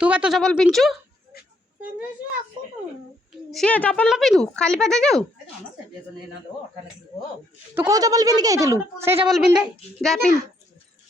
तू बा तो चप्पल पिंचु सी चप्पल न पिंधु खाली पादे जाऊ तू कौ चप्पल पिंधि गई से चप्पल पिंधे जा पिंध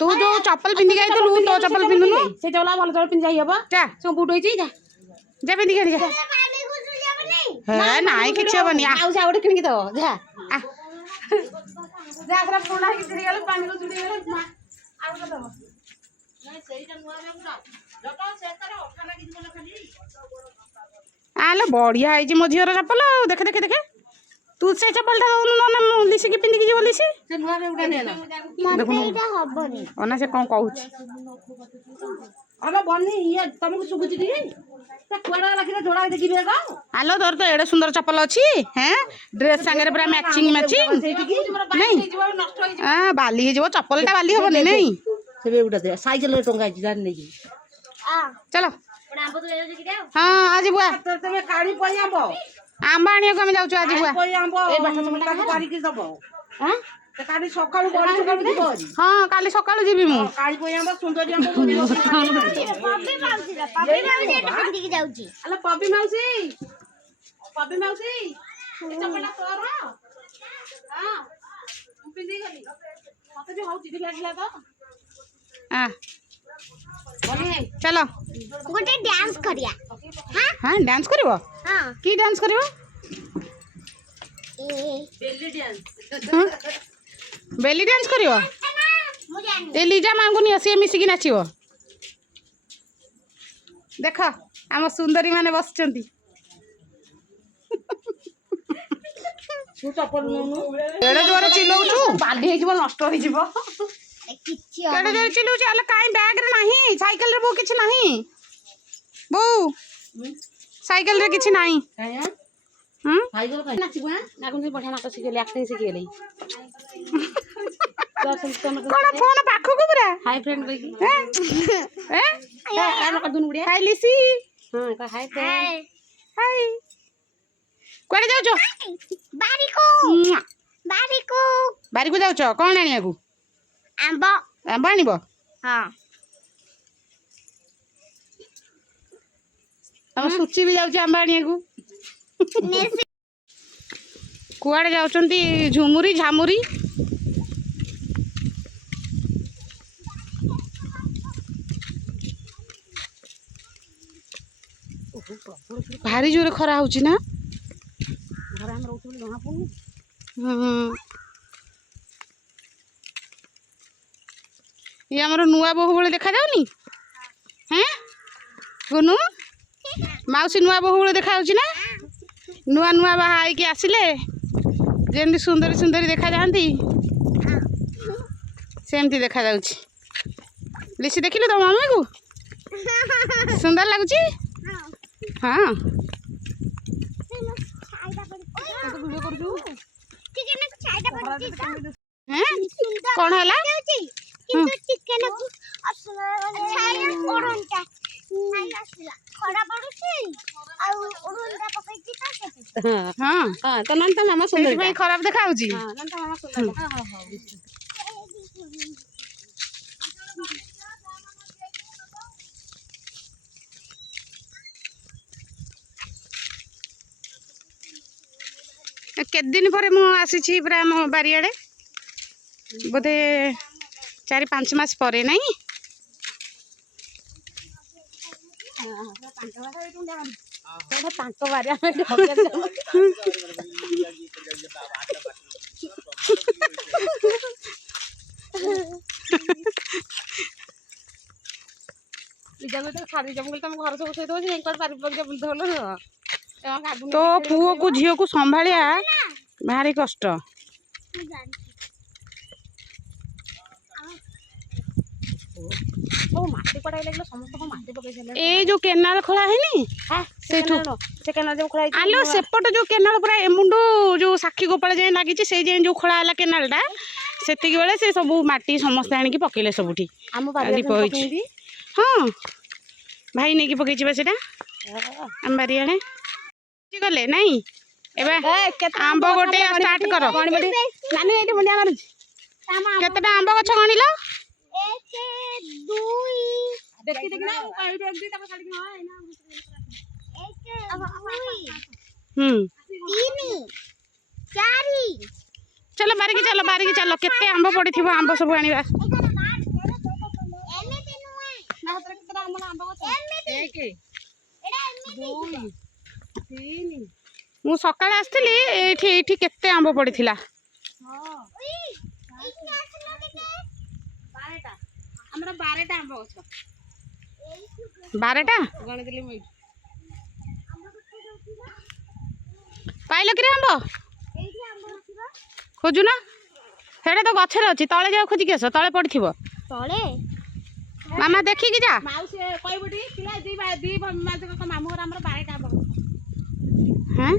तू जो चप्पल पिंधि गई तो चप्पल पिंधुनु से चप्पल भल चप्पल पिंधि जाई हबा जा सब बुट होई जा जा पिंधि गई जा है नाई किछ हबनी आ जा ओटे किन के दो जा जा अपना पुना की चुड़ी गेल पानी को चुड़ी गेल आ को दो नहीं सेईटा नुआ बेगुडा जटा से करे ओठा लागी दिबो खाली आलो बढ़िया है जी मो झीर चप्पल देखे देखे देखे तू से चप्पल टा लिसी की पिंधि जीव लिसी से नुआ बेगुडा नेला देखो एटा हबनी ओना से कोन कहूछ अलो बन्नी ये तुमको सुगुची दी ता कोडा लाखिरे जोड़ा देखि बेगा आलो तोर तो एडे सुंदर चप्पल अछि हैं ड्रेस संगे पूरा मैचिंग नहीं हां बाली हे जो चप्पल टा बाली होबनी नहीं से बेगुडा दे साइकिल रे टंगा जान नहीं चलो हाँ आज बुआ तुम काढ़ी पई आंबो आंबा आनिया को हम जाउछु आज बुआ पई आंबो ए बाटा समटा काढ़ी के दबो हां ते काढ़ी सकाळु बड़ी सकाळु दिबो हां काली सकाळु जिबी मु काढ़ी पई आंबो सुंदरी आंबो पप्पी माउसी एटा पिंदी के जाउची अला पप्पी माउसी चपला तोर हां पिंदी गली मते जो हौ चिड़ी लागला तो हां चलो गोटे डांस करिया हां हां डांस करबो हां की डांस करबो बेली डांस करबो मु जानि ए लीजा मांगु नि असी मिसी की नाचिबो देखो हम सुंदरी माने बसचंती तू चप्पल ननु एडे जोरे चिलौछु बाली हे जीव नष्ट हो जीव किछि एडे जोरे चिलौछु अले काई बैग रे नाही साइकिल रे बो किछि नाही बो साइकिल रे किछि नाही काया साइकिल काई नाचिबो नागुन बढ़िया नाच सिखेले एक्टिंग सिखेले कोन फोन पाखु को पूरा हाय फ्रेंड कहि हैं यार का दुनु बुढ़िया हाय लिसी हां का हाय फ्रेंड हाय कोड़े जाउ छो बारी को जाउ छो कोन आनिया को आंबा आनिबो हां हम सुची भी जाउ आंबा आनिया को कुआड़े जाउचंती झुमुरी झामुरी भारी जोरे खरा होची ना घर हम रहउथु जहा पउ ये हमरो नुआ बहु बळे देखा जाउनी हैं गुनु माउसी नुआ बहु बळे देखा होची ना नुआ नुआ बाहाई के आसिले जेंदी सुंदरी सुंदरी देखा जांती सेमती देखा जाउची लिसी देखिलो तो मम्मी को सुंदर लागुची हां कौन है चिकन तो नन तो मामा सुंदर खराब देखा के दिन पर मु आसी पूरा मो बारियाड़े बोधे 4-5 मास परे नहीं तो पुओ को झील को संभालिया भारी कष्ट ए जो केनाल खोला है नी आलो सेपट जो केनाल पूरा एमुंडू जो साक्षी गोपाल जाए लगी से जो खोला है केनालटा से बेले से सब माटी समस्त आनिक पकेले सबुठी हाँ भाई नहीं पकई से आम बारियाड़े गले नहीं आंब गोटे स्टार्ट कर केतेटा आंब गछ गणिल 1 2 देखी देखी ना कहीं देख दी तब साड़ी हां है ना तीन चारि चलो बारी की चलो केते आंब पड़ी थिबो आंब सब आनिबा ना हतरे केते आंब आंब एक दुई तीन मु सकाळे आस्थिली एठी केते आंब पड़ीथिला हां हमरा 12टा आंब गछ 12टा गण देली मई पाइलो कि आंब खोजु ना हेडे तो गछरे अछि तळे जाओ खोजी के आस तळे पड़थिबो तळे मामा देखि कि जा माउसी कहबोटी पिला दी माजे को मामू रा हमर 12टा आंब हैं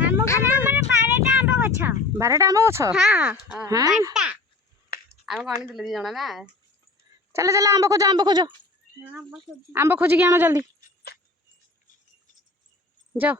मामू का हमर 12टा आंब गछ 12टा आंब गछ हां हां आम गणी दिले दी जणा ना चलो चलो आंब खोजो आंब खोजी के आनो जल्दी जाओ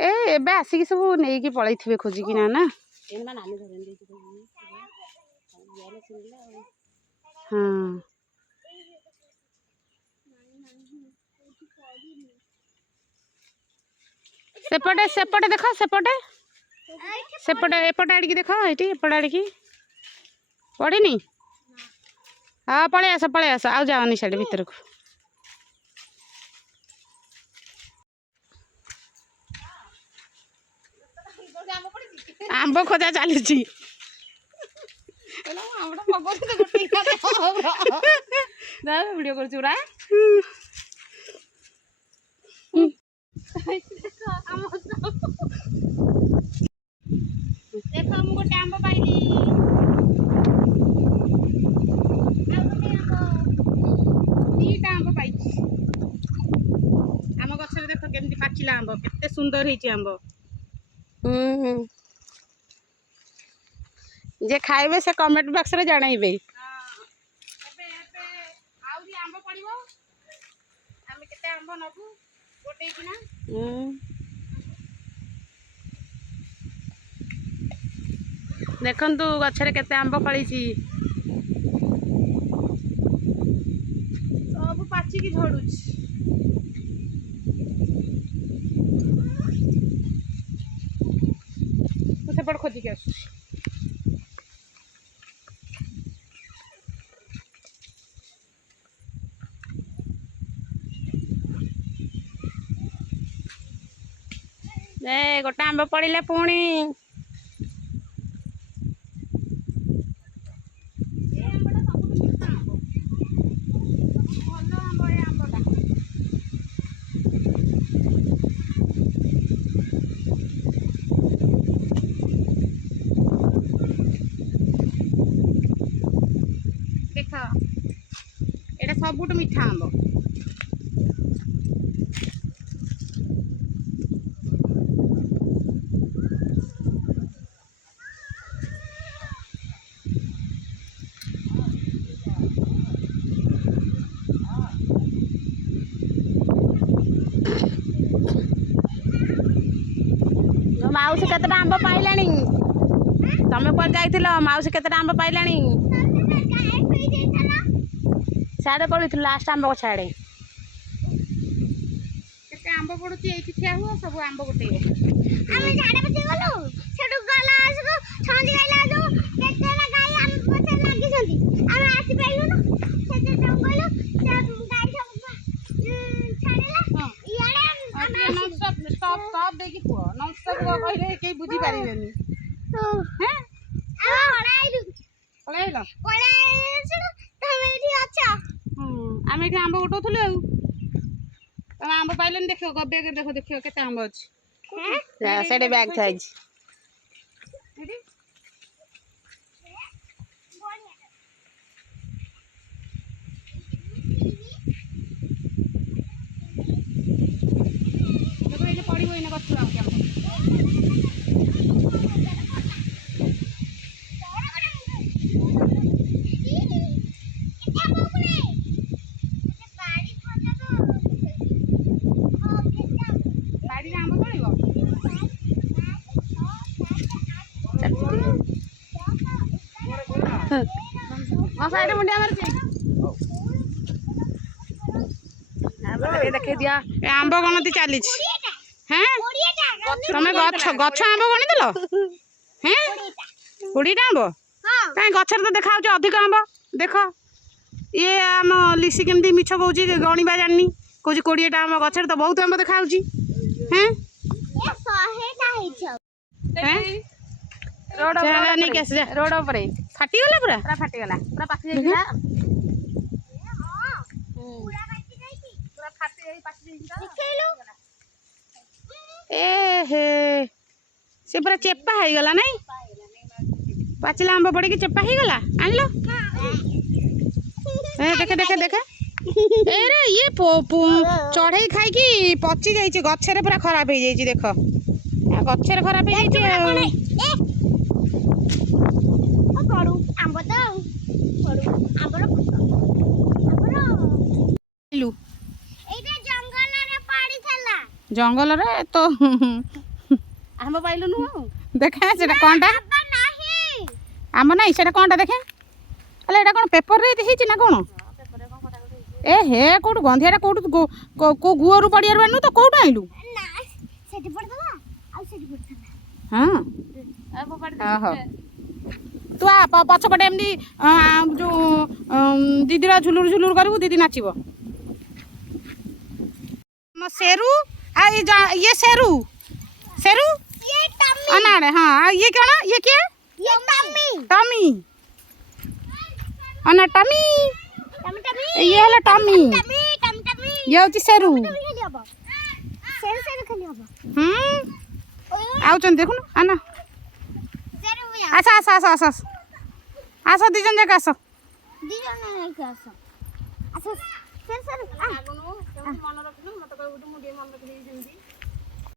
एबे आसिक सब नहीं कि पलई थे खोजिक ना ना हाँ सेपटे सेपटे देख सेपटे सेपटे एपटे आड़िकी देख ये एपटे आड़िकी पड़नी हाँ पलि आस आउ जाओनी साड़ी भीतर को आंब खोजा चली वीडियो कर देख मु गोटे आंब पाइली दीटा आंब पाई आम गछरे देख केमती पाचिला आंब केते सुंदर हेची आंब जे खाइबे से कमेंट बॉक्स रे जणाइबे आउरी आंब पड़िबो आमे केते आंब नबु गोटे किना देखंतु गछरे केते आंब पड़ीची सब पाची की झड़ुची तो सेपट खोजी के आसु गोटे आंब पड़े पुणी देख एटा सबुठ मीठा आंब माउसी केतटा आंब पाइलानी तमे पर जाइथिल माउसी केतटा आंब पाइलानी साडे पड़िथिल लास्ट आंब छाड़े केते आंब पड़ुची एठी ठिया हुआ सब आंब गोटेइबो हम झाड़े बसे गलो सेडु गला आसको छंदी गाइला जो केतेना गाय आंब पछे लागी छंदी हम आसी पाइलु न सेते जंगल सब गाय सब छाड़ेला इयाडे हम नॉन स्टॉप स्टॉप देखि पुओ नॉन स्टॉप कहले के बुझी पारिबेनी हैं आ पळाइलु पळाइलो तमे एठी अच्छा आमे एठी आंब गोटोथुलु तमे आंब पाइलेन देखियो गब्बे के देखो देखियो केते आंब अछि हैं सेडे बैग साइज एठी देखो ये पड़िबो इने गछ आंब के बाड़ी आंब पड़िबो ମୋ ସାଇଡରେ ମୁଣ୍ଡିଆ ମାରୁଛି ଦେଖେଇ ଦିଆ ଆମ୍ବ ଗଣତି ଚାଲିଛି হ্যাঁ তুমি গছ গছ আম্ব গণিদেল হ্যাঁ 20টা আম্ব কাଇଁ গছরে তো দেখা হচ্ছে অধিক আম্ব দেখ ইয়ে আম লিসি কেমতি মিছ কହୁଛି গଣିবা জানি কହୁଛି 20টা আম্ব গছরে তো বহুত আম্ব দেখা হচ্ছে হ্যাঁ रोड उपरे फाटीगला पूरा फाटीगला पूरा पाची जाइला पूरा फाटी जाई पाची जाइला देखैलु ए हे से पूरा चेपा हो गला नहीं पाचिला आंब पड़ी के चेपा हो गला आनलो ए देखे देखे देखे ए रे ये चढ़ई खाई की पची जाई छी गछरे पूरा खराब हो जाई छी देखो गछरे खराब हो जाई छी पड़ू आंब तो पड़ू आंबर लु एटा जंगल रे पड़ी थला जंगल रे तो आंब पाइलु नु देखा सेटा कोनटा नाही आंब नाही सेटा कोनटा देखे अले एटा कोन पेपर रे हिची ना कोन पेपर रे कोन कटा ए हे कोड गंधियाटा कोड को गुअरु पड़ियार बानु तो कोड आइलु ना सेटी पड़तला आ सेटी पड़तला हां आंब पड़ हां तू आ पछपटे एमती जो दीदीरा झुलुर झुलुर करू दीदी नाचब सेरू आ ये सेरू सेरू ये टमी ना रे हां ये कौन ये क्या ये टमी टमी अना टमी टमी टमी ये हला टमी टमी टमी टमी ये होची सेरू सेरू सेरू खाली हबो आउचन देखुन आना आसा आसा आसा आसा आसा दीजन जाक आस दीजन जाक आस आसा